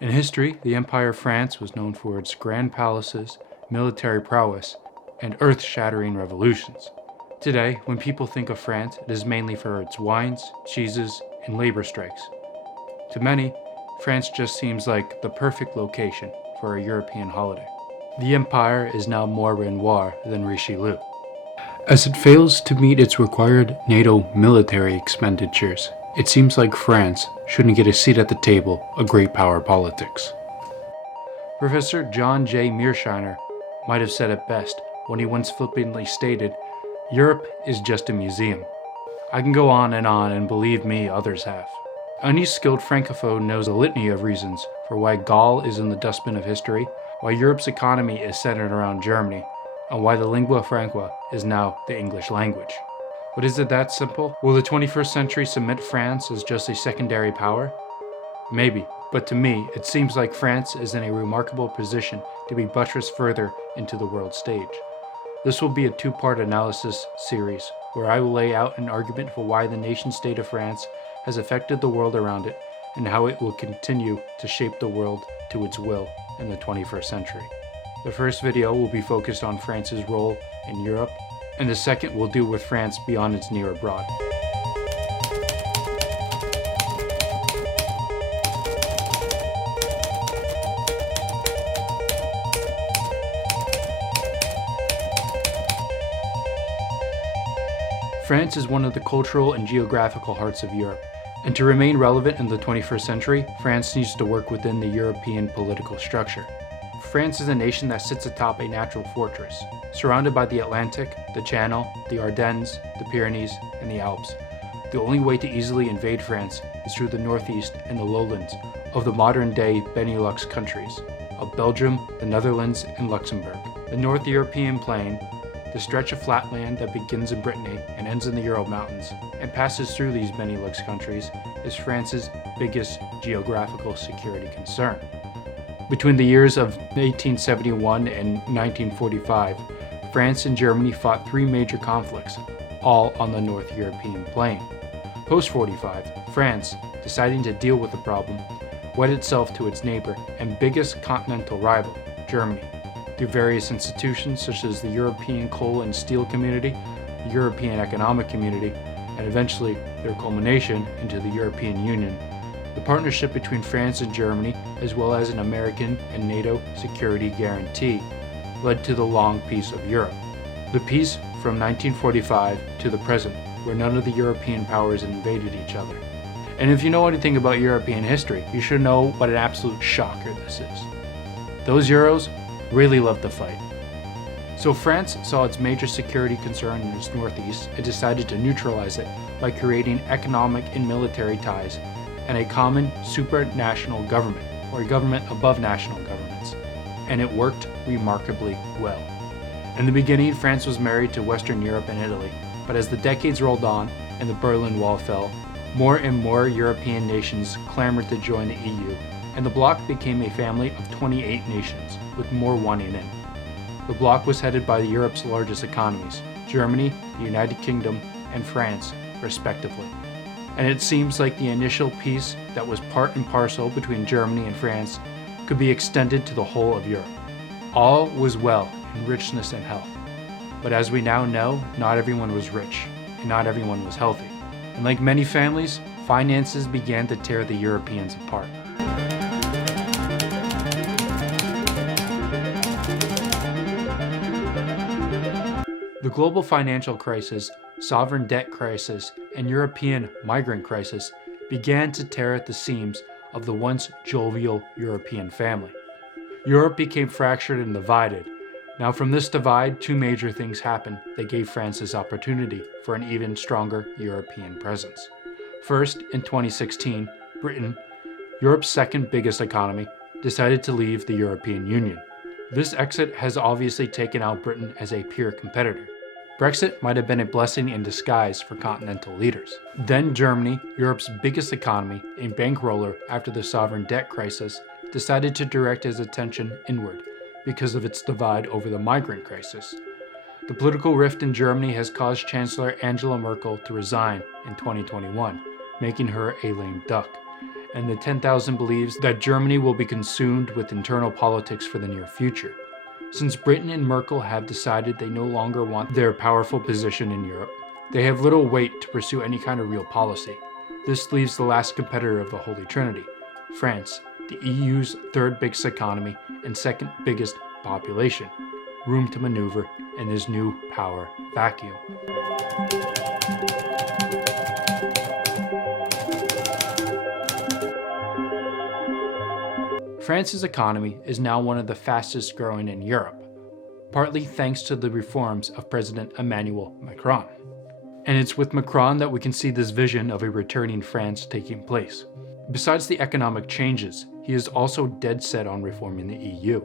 In history, the Empire of France was known for its grand palaces, military prowess, and earth-shattering revolutions. Today, when people think of France, it is mainly for its wines, cheeses, and labor strikes. To many, France just seems like the perfect location for a European holiday. The empire is now more Renoir than Richelieu, as it fails to meet its required NATO military expenditures. It seems like France shouldn't get a seat at the table of great power politics. Professor John J. Mearsheimer might have said it best when he once flippantly stated, "Europe is just a museum." I can go on, and believe me, others have. Any skilled francophone knows a litany of reasons for why Gaul is in the dustbin of history, why Europe's economy is centered around Germany, and why the lingua franca is now the English language. But is it that simple? Will the 21st century cement France as just a secondary power? Maybe, but to me, it seems like France is in a remarkable position to be buttressed further into the world stage. This will be a two-part analysis series, where I will lay out an argument for why the nation-state of France has affected the world around it, and how it will continue to shape the world to its will in the 21st century. The first video will be focused on France's role in Europe, and the second will deal with France beyond its near abroad. France is one of the cultural and geographical hearts of Europe, and to remain relevant in the 21st century, France needs to work within the European political structure. France is a nation that sits atop a natural fortress, surrounded by the Atlantic, the Channel, the Ardennes, the Pyrenees, and the Alps. The only way to easily invade France is through the northeast and the lowlands of the modern-day Benelux countries, of Belgium, the Netherlands, and Luxembourg. The North European plain, the stretch of flatland that begins in Brittany and ends in the Ural Mountains and passes through these Benelux countries, is France's biggest geographical security concern. Between the years of 1871 and 1945, France and Germany fought three major conflicts, all on the North European plain. Post-45, France, deciding to deal with the problem, wed itself to its neighbor and biggest continental rival, Germany, through various institutions such as the European Coal and Steel Community, the European Economic Community, and eventually their culmination into the European Union. The partnership between France and Germany, as well as an American and NATO security guarantee, led to the long peace of Europe. The peace from 1945 to the present, where none of the European powers invaded each other. And if you know anything about European history, you should know what an absolute shocker this is. Those Euros really loved the fight. So France saw its major security concern in its northeast and decided to neutralize it by creating economic and military ties and a common supranational government, or a government above national governments. And it worked remarkably well. In the beginning, France was married to Western Europe and Italy, but as the decades rolled on and the Berlin Wall fell, more and more European nations clamored to join the EU, and the bloc became a family of 28 nations, with more wanting in. The bloc was headed by Europe's largest economies, Germany, the United Kingdom, and France, respectively. And it seems like the initial peace that was part and parcel between Germany and France could be extended to the whole of Europe. All was well in richness and health. But as we now know, not everyone was rich, and not everyone was healthy. And like many families, finances began to tear the Europeans apart. The global financial crisis, sovereign debt crisis, and European migrant crisis began to tear at the seams of the once jovial European family. Europe became fractured and divided. Now from this divide, two major things happened that gave France this opportunity for an even stronger European presence. First, in 2016, Britain, Europe's second biggest economy, decided to leave the European Union. This exit has obviously taken out Britain as a peer competitor. Brexit might have been a blessing in disguise for continental leaders. Then Germany, Europe's biggest economy, a bankroller after the sovereign debt crisis, decided to direct its attention inward because of its divide over the migrant crisis. The political rift in Germany has caused Chancellor Angela Merkel to resign in 2021, making her a lame duck. and the 10,000 believes that Germany will be consumed with internal politics for the near future. Since Britain and Merkel have decided they no longer want their powerful position in Europe, they have little weight to pursue any kind of real policy. This leaves the last competitor of the Holy Trinity, France, the EU's third biggest economy and second biggest population, room to maneuver in this new power vacuum. France's economy is now one of the fastest growing in Europe, partly thanks to the reforms of President Emmanuel Macron. And it's with Macron that we can see this vision of a returning France taking place. Besides the economic changes, he is also dead set on reforming the EU.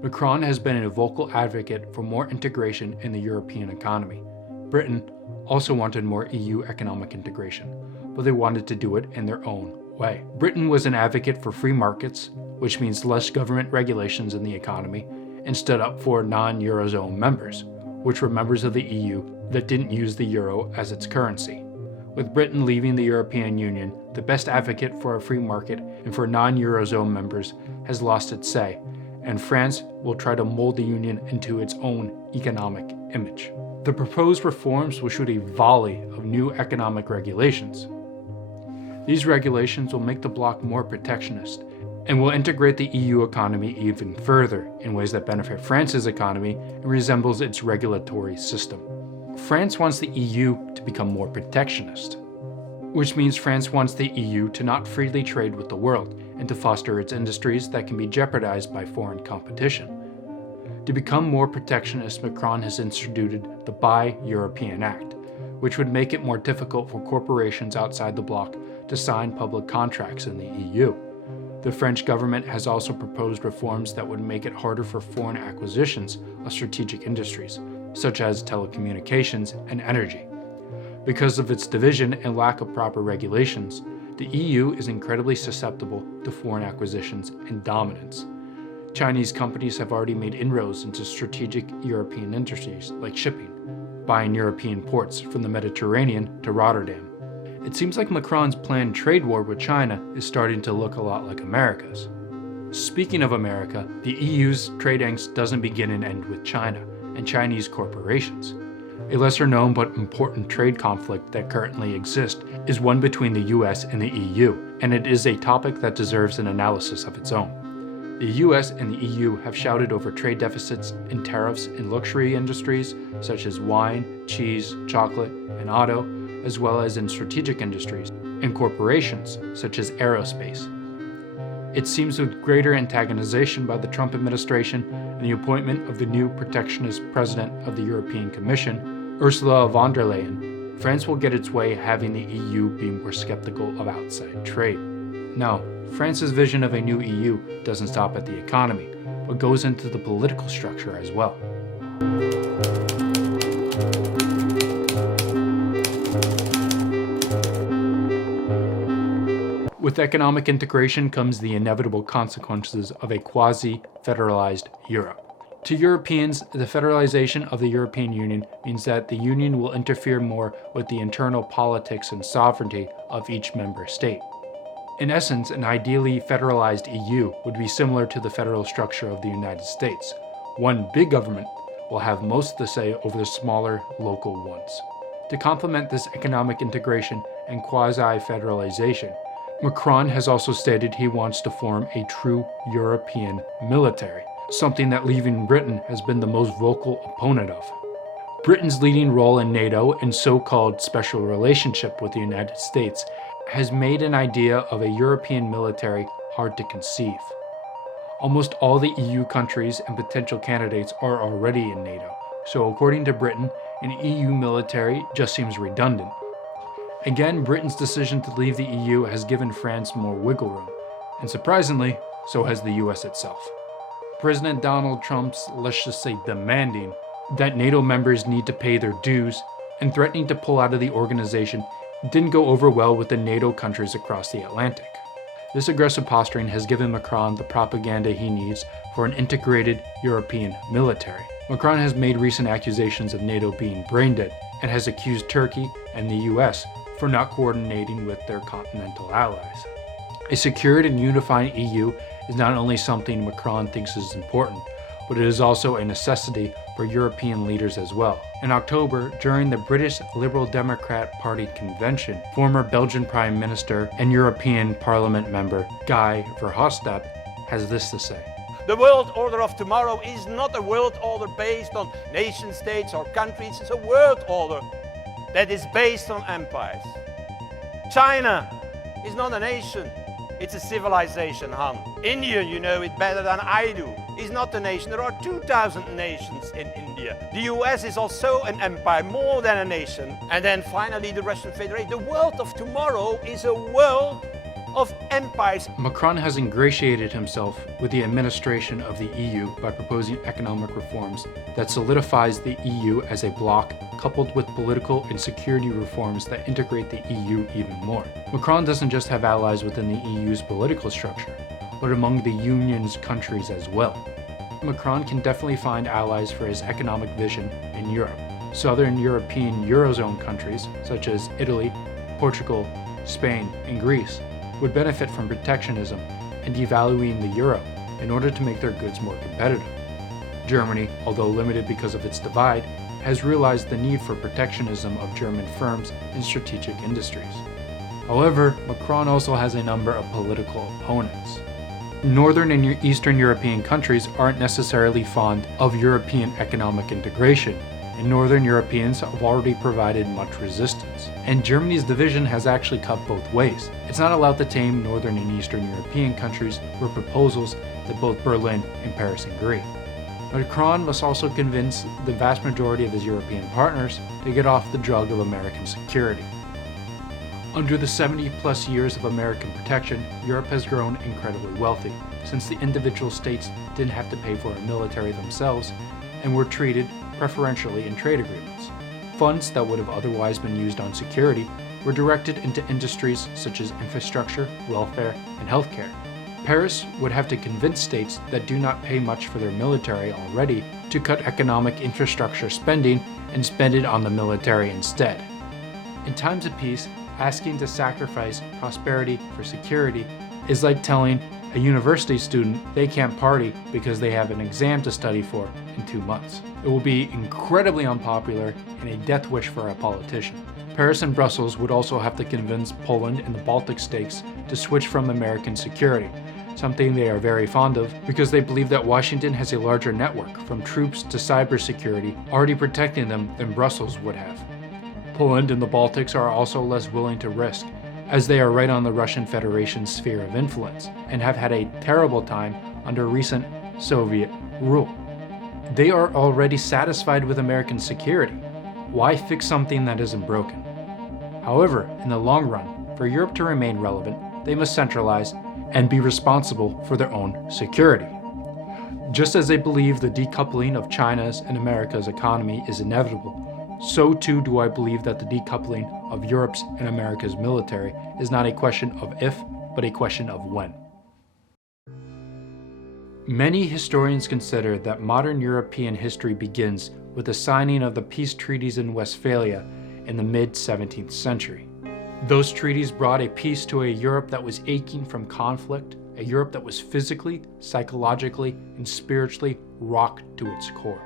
Macron has been a vocal advocate for more integration in the European economy. Britain also wanted more EU economic integration, but they wanted to do it in their own way. Britain was an advocate for free markets, which means less government regulations in the economy, and stood up for non-Eurozone members, which were members of the EU that didn't use the euro as its currency. With Britain leaving the European Union, the best advocate for a free market and for non-Eurozone members has lost its say, and France will try to mold the Union into its own economic image. The proposed reforms will shoot a volley of new economic regulations. These regulations will make the bloc more protectionist and will integrate the EU economy even further in ways that benefit France's economy and resembles its regulatory system. France wants the EU to become more protectionist, which means France wants the EU to not freely trade with the world and to foster its industries that can be jeopardized by foreign competition. To become more protectionist, Macron has instituted the Buy European Act, which would make it more difficult for corporations outside the bloc to sign public contracts in the EU. The French government has also proposed reforms that would make it harder for foreign acquisitions of strategic industries, such as telecommunications and energy. Because of its division and lack of proper regulations, the EU is incredibly susceptible to foreign acquisitions and dominance. Chinese companies have already made inroads into strategic European industries like shipping, buying European ports from the Mediterranean to Rotterdam. It seems like Macron's planned trade war with China is starting to look a lot like America's. Speaking of America, the EU's trade angst doesn't begin and end with China and Chinese corporations. A lesser known but important trade conflict that currently exists is one between the US and the EU, and it is a topic that deserves an analysis of its own. The US and the EU have shouted over trade deficits and tariffs in luxury industries such as wine, cheese, chocolate, and auto, as well as in strategic industries and corporations such as aerospace. It seems with greater antagonization by the Trump administration and the appointment of the new protectionist president of the European Commission, Ursula von der Leyen, France will get its way, having the EU be more skeptical of outside trade. Now, France's vision of a new EU doesn't stop at the economy, but goes into the political structure as well. With economic integration comes the inevitable consequences of a quasi-federalized Europe. To Europeans, the federalization of the European Union means that the Union will interfere more with the internal politics and sovereignty of each member state. In essence, an ideally federalized EU would be similar to the federal structure of the United States. One big government will have most of the say over the smaller local ones. To complement this economic integration and quasi-federalization, Macron has also stated he wants to form a true European military, something that leaving Britain has been the most vocal opponent of. Britain's leading role in NATO and so-called special relationship with the United States has made an idea of a European military hard to conceive. Almost all the EU countries and potential candidates are already in NATO, so according to Britain, an EU military just seems redundant. Again, Britain's decision to leave the EU has given France more wiggle room, and surprisingly, so has the US itself. President Donald Trump's, let's just say, demanding that NATO members need to pay their dues and threatening to pull out of the organization didn't go over well with the NATO countries across the Atlantic. This aggressive posturing has given Macron the propaganda he needs for an integrated European military. Macron has made recent accusations of NATO being brain dead and has accused Turkey and the US for not coordinating with their continental allies. A secured and unified EU is not only something Macron thinks is important, but it is also a necessity for European leaders as well. In October, during the British Liberal Democrat Party convention, former Belgian Prime Minister and European Parliament member Guy Verhofstadt has this to say. The world order of tomorrow is not a world order based on nation states or countries, it's a world order that is based on empires. China is not a nation, it's a civilization, Han. India, you know it better than I do, is not a nation. There are 2,000 nations in India. The US is also an empire, more than a nation. And then finally the Russian Federation. The world of tomorrow is a world of empires. Macron has ingratiated himself with the administration of the EU by proposing economic reforms that solidifies the EU as a bloc, coupled with political and security reforms that integrate the EU even more. Macron doesn't just have allies within the EU's political structure, but among the Union's countries as well. Macron can definitely find allies for his economic vision in Europe. Southern European Eurozone countries, such as Italy, Portugal, Spain, and Greece, would benefit from protectionism and devaluing the euro in order to make their goods more competitive. Germany, although limited because of its divide, has realized the need for protectionism of German firms and strategic industries. However, Macron also has a number of political opponents. Northern and Eastern European countries aren't necessarily fond of European economic integration, and Northern Europeans have already provided much resistance. And Germany's division has actually cut both ways. It's not allowed to tame Northern and Eastern European countries with proposals that both Berlin and Paris agree. Macron must also convince the vast majority of his European partners to get off the drug of American security. Under the 70-plus years of American protection, Europe has grown incredibly wealthy, since the individual states didn't have to pay for a military themselves and were treated preferentially in trade agreements. Funds that would have otherwise been used on security were directed into industries such as infrastructure, welfare, and healthcare. Paris would have to convince states that do not pay much for their military already to cut economic infrastructure spending and spend it on the military instead. In times of peace, asking to sacrifice prosperity for security is like telling a university student they can't party because they have an exam to study for in 2 months. It will be incredibly unpopular and a death wish for a politician. Paris and Brussels would also have to convince Poland and the Baltic states to switch from American security, something they are very fond of because they believe that Washington has a larger network, from troops to cybersecurity, already protecting them than Brussels would have. Poland and the Baltics are also less willing to risk, as they are right on the Russian Federation's sphere of influence and have had a terrible time under recent Soviet rule. They are already satisfied with American security. Why fix something that isn't broken? However, in the long run, for Europe to remain relevant, they must centralize and be responsible for their own security. Just as they believe the decoupling of China's and America's economy is inevitable, so too do I believe that the decoupling of Europe's and America's military is not a question of if, but a question of when. Many historians consider that modern European history begins with the signing of the peace treaties in Westphalia in the mid-17th century. Those treaties brought a peace to a Europe that was aching from conflict, a Europe that was physically, psychologically, and spiritually rocked to its core.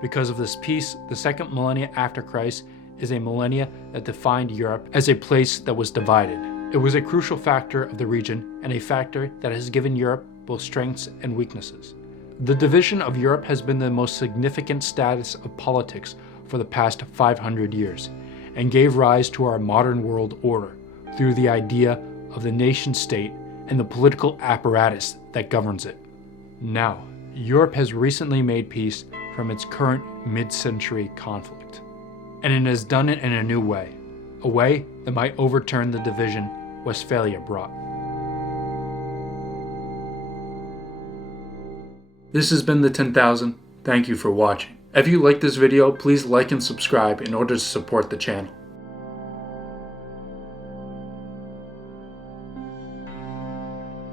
Because of this peace, the second millennia after Christ is a millennia that defined Europe as a place that was divided. It was a crucial factor of the region and a factor that has given Europe both strengths and weaknesses. The division of Europe has been the most significant status of politics for the past 500 years and gave rise to our modern world order through the idea of the nation-state and the political apparatus that governs it. Now, Europe has recently made peace from its current mid-century conflict, and it has done it in a new way, a way that might overturn the division Westphalia brought. This has been the 10,000. Thank you for watching. If you liked this video, please like and subscribe in order to support the channel.